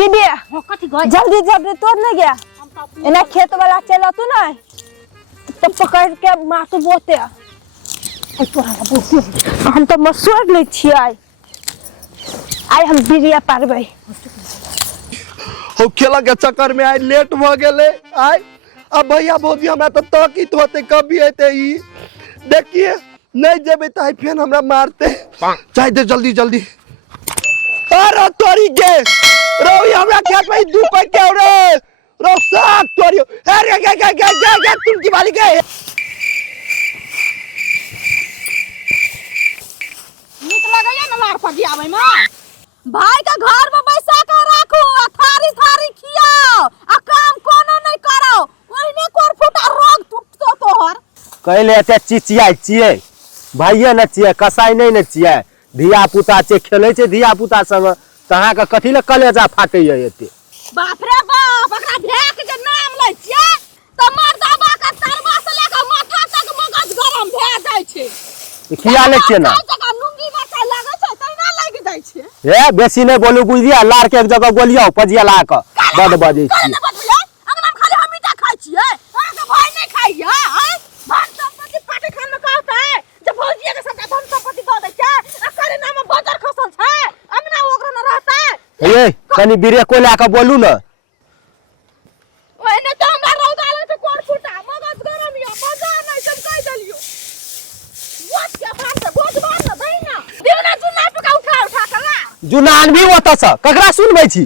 दीदी जल्दी जल्दी तोड़ नहीं गया इन्हें खेत वाला चला तू ना तो पकड़ के मातू बोते हम तो मसूर ले छिए आई हम बिरिया पारबे हो खेला के चक्कर में आई लेट भ गेले आई अब भैया भौजी हमरा तो ताकीत होते कभी आते ई देखिए नहीं जेबे त फिर हमरा मारते चाहे दे जल्दी जल्दी अरे तोरी के रोई हमरा खेत में दू पे के रे रो साक तोरी अरे गे तुम की वाली के नीक लगैया न मार पड़ी आवे में भाई का घर में बैसा के राखू थारी थारी खियाओ आ काम कोनो नहीं करो ओइने कोर फुटा रोग टूटतो तोहर कहले एते चिचिया छिए भाइये न छिए कसाई नहीं न छिए धिया पुता छे खेले छे धिया पुता संग तहा के कथि ले कलेजा फाटे एते बाप रे बाप एकरा भेक जे नाम लै छिए त मर्दाबा का तरवा से लेके माथा तक मगज गरम भे जाय छे खिया ले छे ना लुंगी बचा लागे छे तैना लाग जाय छे ए बेसी नहीं बोलू बुझिया लार के एक जगह गोलिया पजिया ला के बड बजे छी अंगना खाली हम मीठा खाई छिए अहाँ भाई नहीं खाइया धन संपत्ति पाटे खान में कहता है जब भौजिया के सबका धन संपत्ति दे दे छे आ करे नाम बाजार खसल छे अंगना ओकरा न रहता है ए कनी बिरे को ला के बोलू न ओने तो हमरा रौदाले से कोन फुटा मगज गरम या बाजार नहीं सब कह देलियो व्हाट के बात है बोझ बात न दैना देवना चुना पे उठा कला जुनान भी ओत से ककरा सुनबै छी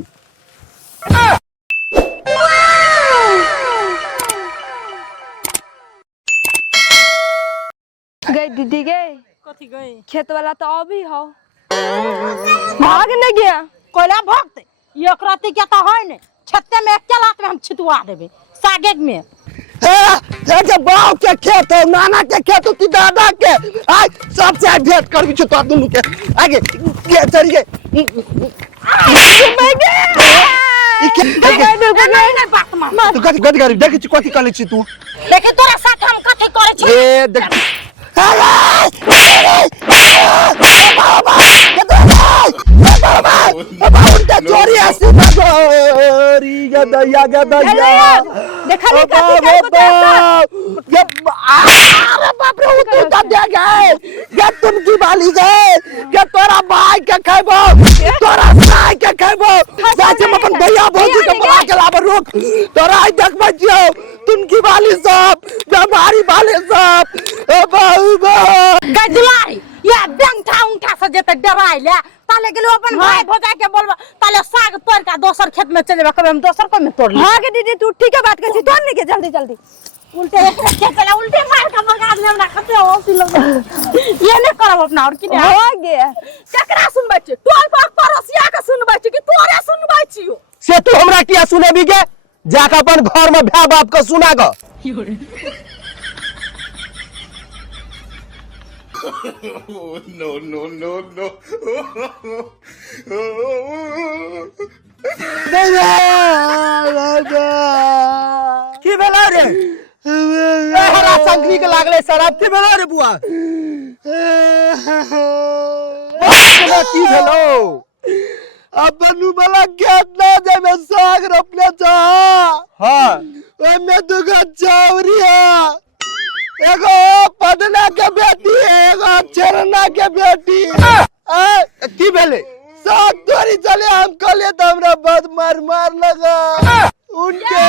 गई दीदी गई कथी गई खेत वाला तो अभी हो भाग न गया कोला भागते ये कराती क्या तो है ने छत्ते में एक लात में हम छितवा देबे सागे में के बाव के खेत हो नाना के खेत हो ती दादा के आज सबसे भेंट करबी छ तो दुनु के आगे के चढ़ गए तू कथी करी देखि छी कथी कले छी तू देखे तोरा साथ हम कथी करे छी ए देख चोरी आसी चोरी गदया देखा नहीं अरे बाप रे तू तब दे गए ये तुम की बाली गए ये तोरा भाई के खैबो तोरा साई के खैबो जाके अपन भैया भौजी के बुला के लाब रुक तोरा आई देख बजियो तुम की बाली सब हमारी बाली सब ओ बाबा गजलाई या बैंठा उठा से जेते डराई ले ताले गेलो अपन भाई भौजा के बोलबा ताले साग तोड़ का दोसर खेत में चले कबे हम दोसर को में तोड़ ले हां के दीदी तू ठीक है बात कर छी तोड़ नहीं के जल्दी जल्दी उल्टे चला उल्टे मार का मगा में हमरा खते हो लोग ये ने करब अपना और कि हो गया ककरा सुनबै छी टोल पर पड़ोसिया के सुनबै छी कि तोरे सुनबै छियो से तू हमरा किया सुनेबी के जाके अपन घर में भै बाप के सुना ग no. की भेला रे हरा संगली के लागले शराब की भेला रे बुआ की भेलो अब बनू वाला खेत ना जेबे साग रोपले छ हां ओय में दुगो चौरिया एगो पदना के बेटी एगो चरना के बेटी की भेले साग तोरी चले हम कले त हमरा बद मार लगा उनके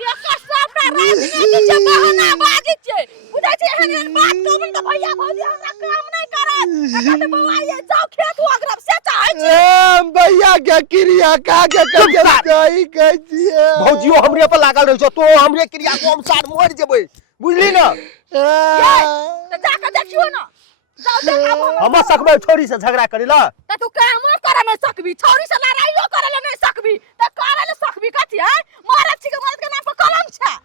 ये कसम ना राजनीति के बहाना बाजी छे बुझा छे हन बात कहबन त भैया भौजी हमरा काम नहीं करत एकत बौआ ये जाओ खेत अग्रब से चाहे छे भैया के क्रिया कागे के कही छिए भौजियो हमरे पर लागल रह छ तो हमरे क्रिया को अनुसार मर जेबै बुझली न त जाके देखियो न जाओ देखा हम सकबै छोरी से झगड़ा करी ल त तू काम करे नहीं सकबी छोरी से लड़ाईओ करे नहीं सकबी त करे ले सकबी कथि है मरद छी के मरद के नाम पर कलंक छ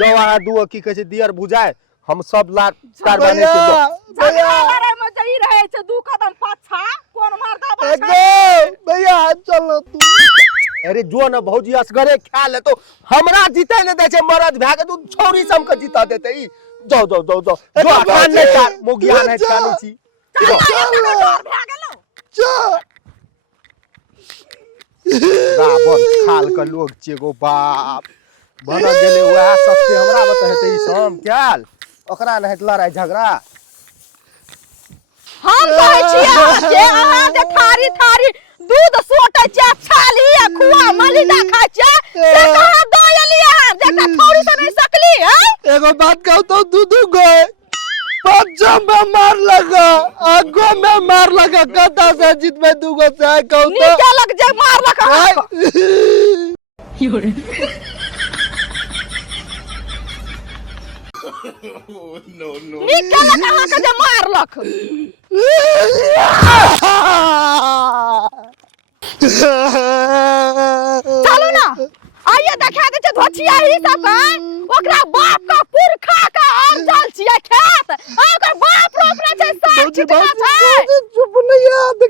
जवाना दुओ की कहै छै दियर बुझाय हम सब लाट कार बने छै झगड़ा लड़ाई में जई रहे छ दू कदम पाछा कोन मर्दा बा भैया चलो तू अरे जो न भौजी असगरे खा ले तो हमरा जीते न दे छै मरद भै के तू छोरी सब के जीता देते ई जाओ जो कान ने चार मोगिया ने चालू छी रावण खाल का लोग छे गो बाप बन गेले वह सबसे हमरा बता हेते ई शाम क्याल ओकरा न हेत लड़ाई झगड़ा हम कहै छी अहाँके अहाँ जे थारी थारी दूध सोटै छै छाली आ खुआ मलिदा खाइ छै से कहाँ दयली अहाँ जेटा थोड़ी से नहीं सकली हैं एगो बात कहू तो दूधू गए पंचम में मार लगा आगो में मार लगा कदा से जीत में दूगो से आए कहू तो नीचे लग जे मार लगा Oh, no, no. नीचे लग अहाँ के जे मारलक चलू ना आइए देखा दे छै धोचिया ही सब ओकरा बाप का पुरखा का अर्जल छियै खेत ओकर बाप रोपने छै साग छिटना छै चुप नहीं याद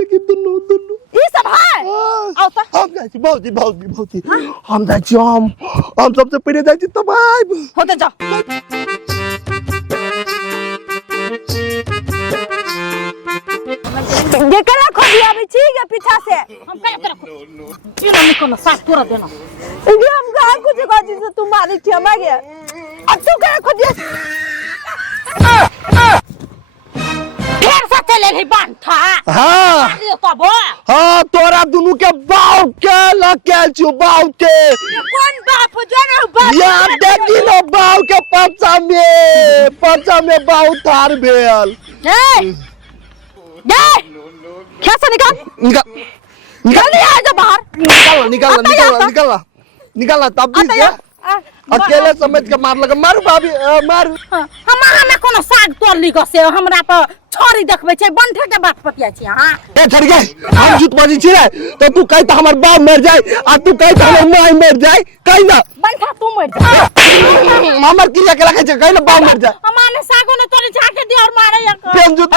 देखिए दुनु दुनु ई सब है आओ त हम जाई छी बहुत हम जाई छी हम सबसे पहले जाई छी तब आइब होते जा ये करा खोदिया भी ठीक है पीछा से हम कहे करा ये नहीं कोनो साथ तोरा देना ये हम कहा कुछ गाजी से तुम्हारी थी हम आ गया अब तू कहे खोदिया फिर से चले ही बांधा हां ये कब हां तोरा दुनु के बाऊ के लकेल छु बाऊ के कौन बाप जो ना बाप यार देखी लो बाऊ के पचा में बाऊ थार भेल क्या से निकाल जल्दी आ जा बाहर निकाल तब भी से अकेले समझ के मार लगा मार भाभी मार हम हमें कोनो साग तोड़ली को से हमरा पर छोरी देखबे छै बंठे के बात पतिया छी हां ए छड़ गए हम झूठ बाजी छी रे तो तू कहि त हमर बाप मर जाए आ तू कहि त हमर माई मर जाए कहि ना बंठा तू मर जा हमर की के रखे छै कहि ना बाप मर जाए हमारे सागो ने तोरे झाके दे और मारे एक पेन झूठ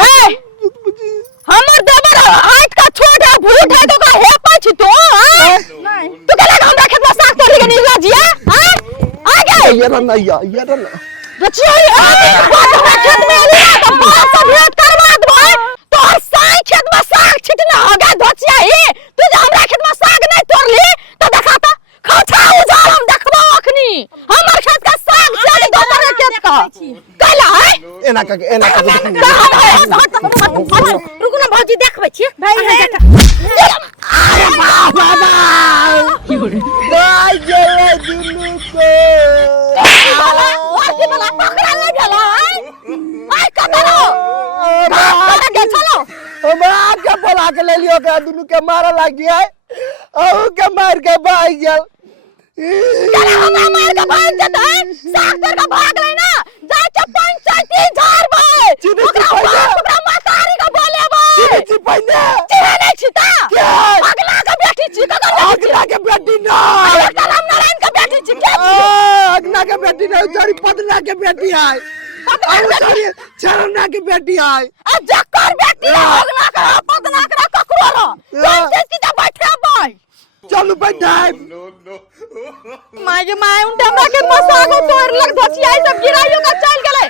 हमर देवर हाथ का छोटा भूत है तो का हे पाछ तो नहीं तू कहला हमरा खेत में साग तोड़ी के नहीं लाजिया हां आ गए ये ना बचिया हमरा खेत में लिया तो बात सब भेंट करवा दबो तो साई खेत में साग छिटना होगा धोचिया ही तू जे हमरा खेत में साग नहीं तोड़ली तो देखा त खौछा उजाड़ हम देखबो अखनी हमर खेत का साग चली दोसर खेत का कहला है एना के रुकू ना भौजी देखबै छी भाई अरे बाबा गाय गेले दुनु को की बला पकड़ा ले गेला आय कतरो कतरो के चलो हमरा के बोला के ले लियो के दुनु के मारे लागी है औ के मार के भाग गेल चला हमरा मार के भाग जता साग तोड़ के भाग ले ना जाय के पंचायती झाड़ भाई ओकरा मातारी के बोले भाई छी पहिने चिन्ह नहीं छिता अगला के बेटी छी अगना के बेटी ना कलम नारायण के बेटी छी के अगना के बेटी ना सारी पदना के बेटी है सारी चरना के बेटी है आ जकर बेटी अगला के पदना के ककरो रो पंचायती त बैठे भाई चलू बैठाई माय उनटा हमरा के मसागो तोड़ लग धोचिया सब गिराइयो का चल गेले